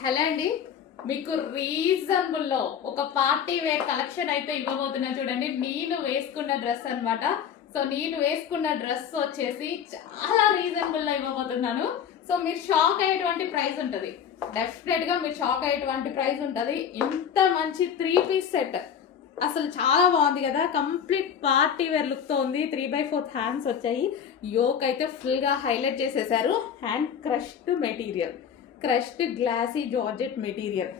Hello అండి, మీకు reasonable లో ఒక పార్టీ వేర్ కలెక్షన్ అయితే ఇవ్వబోతున్నా చూడండి. నేను వేసుకున్న డ్రెస్ అన్నమాట. సో నేను వేసుకున్న డ్రెస్ వచ్చేసి చాలా రీజనబుల్ లో ఇవ్వబోతున్నాను. సో మీరు షాక్ అయ్యేటువంటి ప్రైస్ ఉంటది, డెఫినెట్ గా మీరు షాక్ అయ్యేటువంటి ప్రైస్ ఉంటది. ఇంత మంచి 3 పీస్ సెట్ అసలు చాలా బాగుంది కదా. కంప్లీట్ పార్టీ వేర్ లుక్ తో ఉంది. 3/4 హ్యాండ్స్ వచ్చాయి. యోక్ అయితే ఫుల్ గా హైలైట్ చేసేసారు. Hand crushed material, crushed glassy georgette material.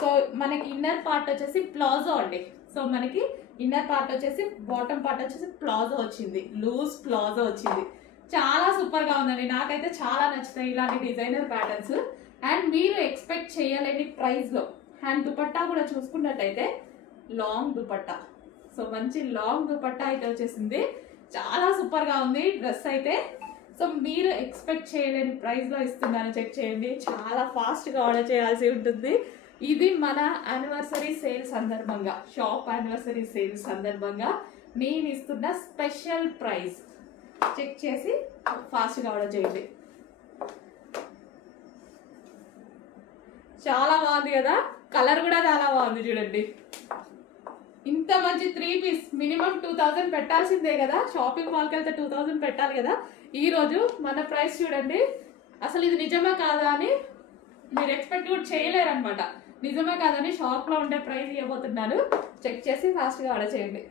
So మనకి ఇన్నర్ పార్ట్ వచ్చేసి ప్లాజో అండి. సో మనకి ఇన్నర్ పార్ట్ వచ్చేసి బాటమ్ పార్ట్ వచ్చేసి ప్లాజో వచ్చింది, లూజ్ ప్లాజో వచ్చింది. చాలా సూపర్ గా ఉందండి. నాకైతే చాలా నచ్చుతాయి ఇలాంటి డిజైనర్ ప్యాటర్న్స్. అండ్ మీరు ఎక్స్పెక్ట్ చేయలేని ప్రైస్ లో. అండ్ దుపట్టా కూడా చూసుకున్నట్టయితే లాంగ్ దుపట్టా. సో మంచి లాంగ్ దుపట్టా అయితే వచ్చేసింది. చాలా సూపర్ గా ఉంది డ్రెస్ అయితే. సో మీరు ఎక్స్పెక్ట్ చేయలేని ప్రైస్ లో ఇస్తున్నాను, చెక్ చేయండి. చాలా ఫాస్ట్ గా ఆర్డర్ చేయాల్సి ఉంటుంది. ఇది మన యానివర్సరీ సేల్ సందర్భంగా, షాప్ యానివర్సరీ సేల్ సందర్భంగా నేను ఇస్తున్న స్పెషల్ ప్రైస్. చెక్ చేసి ఫాస్ట్ గా ఆర్డర్ చేయండి. చాలా బాగుంది కదా, కలర్ కూడా చాలా బాగుంది చూడండి. ఇంత మంచి 3 పీస్ మినిమం 2000 పెట్టాల్సిందే కదా. షాపింగ్ మాల్కి వెళ్తే 2000 పెట్టాలి కదా. ఈ రోజు మన ప్రైస్ చూడండి. అసలు ఇది నిజమా కాదా అని మీరు ఎక్స్పెక్ట్ కూడా చేయలేరు అనమాట. నిజమే కాదని షాప్ లో ఉండే ప్రైస్ ఇవ్వబోతున్నాను. చెక్ చేసి ఫాస్ట్ గా ఆర్డర్ చేయండి.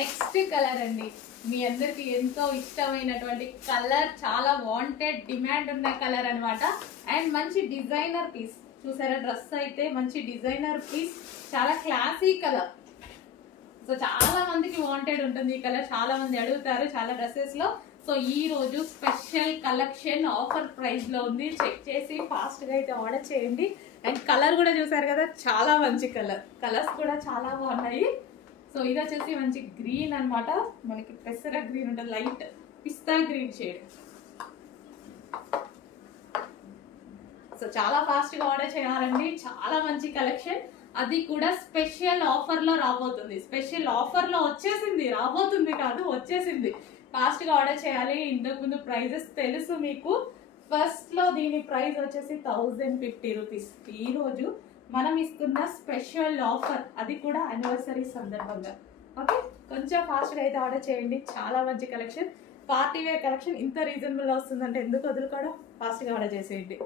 నెక్స్ట్ కలర్ అండి, మీ అందరికి ఎంతో ఇష్టమైనటువంటి కలర్, చాలా వాంటెడ్ డిమాండ్ ఉన్న కలర్ అన్నమాట. అండ్ మంచి డిజైనర్ పీస్ చూసారా. డ్రెస్ అయితే మంచి డిజైనర్ పీస్, చాలా క్లాసీ కలర్. సో చాలా మందికి వాంటెడ్ ఉంటుంది ఈ కలర్, చాలా మంది అడుగుతారు చాలా డ్రెస్సెస్ లో. సో ఈ రోజు స్పెషల్ కలెక్షన్ ఆఫర్ ప్రైస్ లో ఉంది. చెక్ చేసి ఫాస్ట్ గా అయితే ఆర్డర్ చేయండి. అండ్ కలర్ కూడా చూసారు కదా, చాలా మంచి కలర్. కలర్స్ కూడా చాలా బాగున్నాయి. సో ఇది వచ్చేసి మంచి గ్రీన్ అన్నమాట. మనకి పెసర గ్రీన్ ఉంటుంది, లైట్ పిస్తా గ్రీన్ షేడ్. సో చాలా ఫాస్ట్ గా ఆర్డర్ చేయాలండి. చాలా మంచి కలెక్షన్, అది కూడా స్పెషల్ ఆఫర్ లో రాబోతుంది. స్పెషల్ ఆఫర్ లో వచ్చేసింది, రాబోతుంది కాదు వచ్చేసింది. ఫాస్ట్ గా ఆర్డర్ చేయాలి. ఇంతకు ముందు ప్రైజెస్ తెలుసు మీకు. ఫస్ట్ లో దీని ప్రైస్ వచ్చేసి 1050 రూపీస్. ఈ రోజు మనం ఇస్తున్న స్పెషల్ ఆఫర్, అది కూడా యానివర్సరీ సందర్భంగా. ఓకే, కొంచెం ఫాస్ట్ గా అయితే ఆర్డర్ చేయండి. చాలా మంచి కలెక్షన్, పార్టీ వేర్ కలెక్షన్ ఇంత రీజనబుల్ గా వస్తుందంటే ఎందుకు వదులుకోవడం. ఫాస్ట్ గా ఆర్డర్ చేసేయండి.